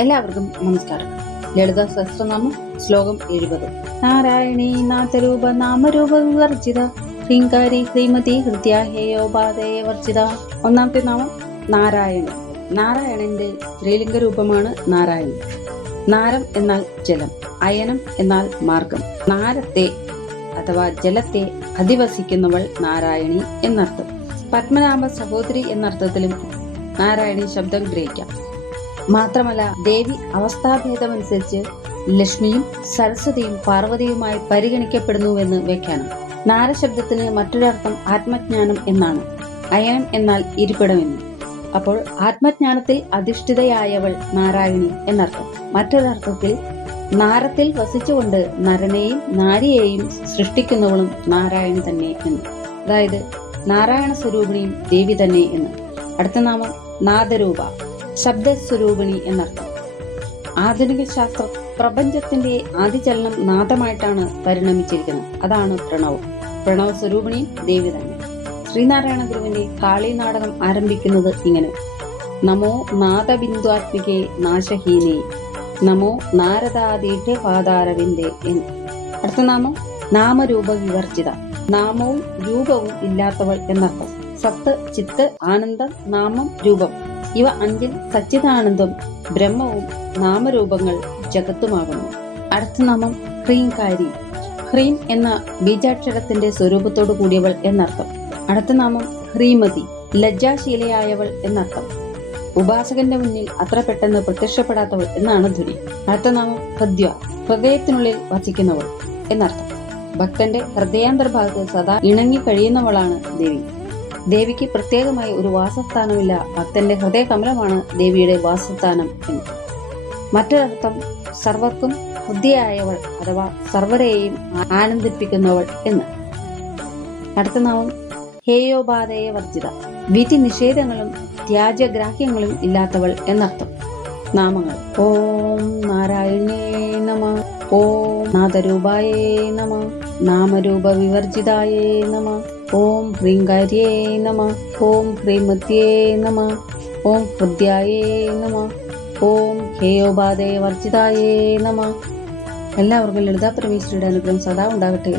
എല്ലാവർക്കും നമസ്കാരം. ലളിത സഹസ്രനാമം ശ്ലോകം എഴുപത്. നാരായണീ നാഥരൂപ നാമരൂപ വിവർജിത. ഹ്രീങ്കാരി ശ്രീമതി ഹൃദ്യാഹേയോപാതയ വർജിത. ഒന്നാമത്തെ നാമം നാരായണൻ. നാരായണന്റെ സ്ത്രീലിംഗ രൂപമാണ് നാരായണൻ. നാരം എന്നാൽ ജലം അയനം എന്നാൽ മാർഗം. നാരത്തെ അഥവാ ജലത്തെ അധിവസിക്കുന്നവൾ നാരായണി എന്നർത്ഥം. പത്മനാഭ സഹോദരി എന്നർത്ഥത്തിലും നാരായണി ശബ്ദം ഗ്രഹിക്കാം. മാത്രമല്ല ദേവി അവസ്ഥാഭേദമനുസരിച്ച് ലക്ഷ്മിയും സരസ്വതിയും പാർവതിയുമായി പരിഗണിക്കപ്പെടുന്നുവെന്ന് വ്യാഖ്യാനം. നാരശബ്ദത്തിന് മറ്റൊരർത്ഥം ആത്മജ്ഞാനം എന്നാണ്. അയനം എന്നാൽ ഇരിപ്പിടമെന്ന്. അപ്പോൾ ആത്മജ്ഞാനത്തിൽ അധിഷ്ഠിതയായവൾ നാരായണി എന്നർത്ഥം. മറ്റൊരർത്ഥത്തിൽ നാരത്തിൽ വസിച്ചുകൊണ്ട് നരനെയും നാരിയെയും സൃഷ്ടിക്കുന്നവളും നാരായണി തന്നെ എന്ന്. അതായത് നാരായണ സ്വരൂപിണിയും ദേവി തന്നെ എന്ന്. അടുത്ത നാമം നാദരൂപ. ശബ്ദസ്വരൂപിണി എന്നർത്ഥം. ആധുനിക ശാസ്ത്രം പ്രപഞ്ചത്തിന്റെ ആദിചലനം നാദമായിട്ടാണ് പരിണമിച്ചിരിക്കുന്നത്. അതാണ് പ്രണവം. പ്രണവ സ്വരൂപിണി ദേവി തന്നെ. ശ്രീനാരായണ ഗുരുവിന്റെ കാളി നാടകം ആരംഭിക്കുന്നത് ഇങ്ങനെ. നമോ നാദബിന്ദുവാത്മികേ നാശഹീനെ നമോ നാരദാദീഠ്യ പാതാരവിന്റെ എന്ന്. അടുത്ത നാമം നാമരൂപ വിവർജിത നാമവും രൂപവും ഇല്ലാത്തവൾ എന്നർത്ഥം. സത്ത് ചിത്ത് ആനന്ദം നാമം രൂപം. ഇവ അഞ്ചിൽ സച്ചിദാനന്ദം ബ്രഹ്മവും നാമരൂപങ്ങൾ ജഗത്തുമാകുന്നു. അടുത്ത നാമം ഹ്രീംകാരി. ഹ്രീം എന്ന ബീജാക്ഷരത്തിന്റെ സ്വരൂപത്തോടു കൂടിയവൾ എന്നർത്ഥം. അടുത്ത നാമം ഹ്രീമതി ലജ്ജാശീലയായവൾ എന്നർത്ഥം. ഉപാസകന്റെ മുന്നിൽ അത്ര പെട്ടെന്ന് പ്രത്യക്ഷപ്പെടാത്തവൾ എന്നാണ് ധ്വനി. അടുത്ത നാമം ഹൃദ്യ ഹൃദയത്തിനുള്ളിൽ വസിക്കുന്നവൾ എന്നർത്ഥം. ഭക്തന്റെ ഹൃദയാന്തർഭാഗത്ത് സദാ ഇണങ്ങി കഴിയുന്നവളാണ് ദേവി. ദേവിക്ക് പ്രത്യേകമായി ഒരു വാസസ്ഥാനമില്ല. ഭക്തന്റെ ഹൃദയകമലമാണ് ദേവിയുടെ വാസസ്ഥാനം എന്ന്. മറ്റൊരർത്ഥം സർവർക്കും ഹൃദയായവൾ അഥവാ സർവരെയും ആനന്ദിപ്പിക്കുന്നവൾ എന്ന്. അടുത്ത നാമം ഹേയോപാതയെ വർജിത. വിധി നിഷേധങ്ങളും ത്യാജ്യഗ്രാഹ്യങ്ങളും ഇല്ലാത്തവൾ എന്നർത്ഥം. നാമങ്ങൾ ഓം നാരായണേ നമ ഓം നാദരൂപായേ നമ നാമരൂപ വിവർജിതായേ നമ ഓം ഹ്രീങ്കാര്യേ നമ ഓം ഹ്രീമത്യേ നമ ഓം ഹൃദ്യായേ നമ ഓം ഹേയോപാതേ വർജിതായേ നമ. എല്ലാവർക്കും ലളിതാ പരമേശ്വരിയുടെ അനുഗ്രഹം സദാ ഉണ്ടാകട്ടെ